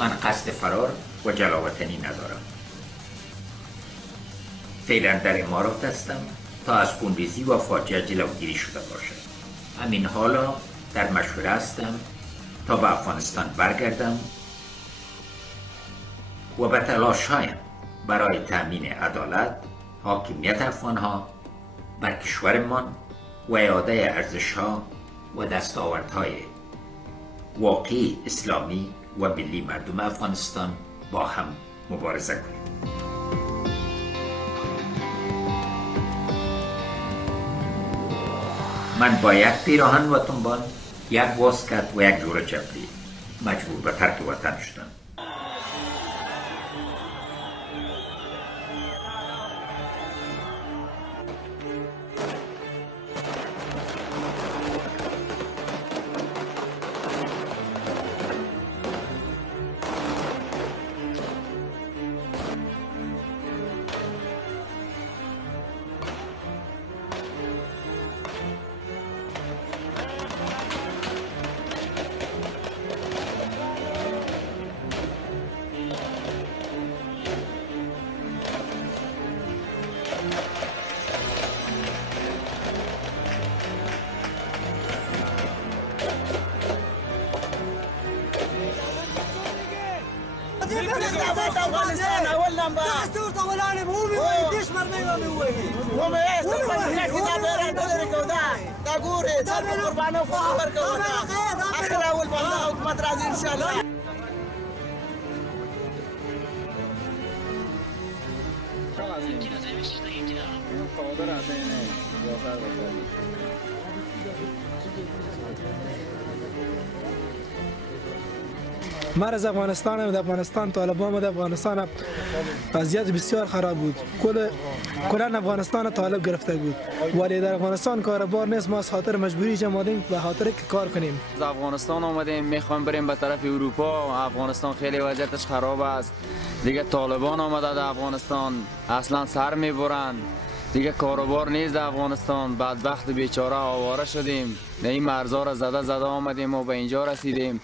من قصد فرار و جلاوطنی ندارم. فعلا در امارات هستم تا از خونریزی و فاجعه جلوگیری شده باشد. همین حالا در مشوره هستم تا به افغانستان برگردم و به تلاش‌هایم برای تأمین عدالت، حاکمیت افغان‌ها بر کشورمان و اعاده ارزش‌ها و دستاوردهای واقعی اسلامی و ملی مردم افغانستان با هم مبارزه کنیم. من با یک پیراهن و تنبان، یک واسکت و یک جوره چپلی مجبور به ترک وطن شدم. افغانستان اول نمبر دستور اولانه مو میوي دیش مرمه میوي و مې استفاده کړه دا ډېر کودا دا ګوره سر قربانو خبر کودا اخر اول باندې حکومت راځي ان شاء الله. من از افغانستان، افغانستان طالبان، افغانستان وضعیت بسیار خراب بود. کلا افغانستان طالب گرفته بود، ولی در افغانستان کاربار نیست. ما از خاطر مجبوری آمدیم به خاطر که کار کنیم. از افغانستان آمدیم، میخوایم بریم به طرف اروپا. افغانستان خیلی وضعیتش خراب است. دیگه طالبان آمده در افغانستان، اصلا سر میبرند. دیگه کاروبار نیست در افغانستان. بدبخت بیچاره آواره شدیم. این مرزا را زده آمدیم و به اینجا رسیدیم.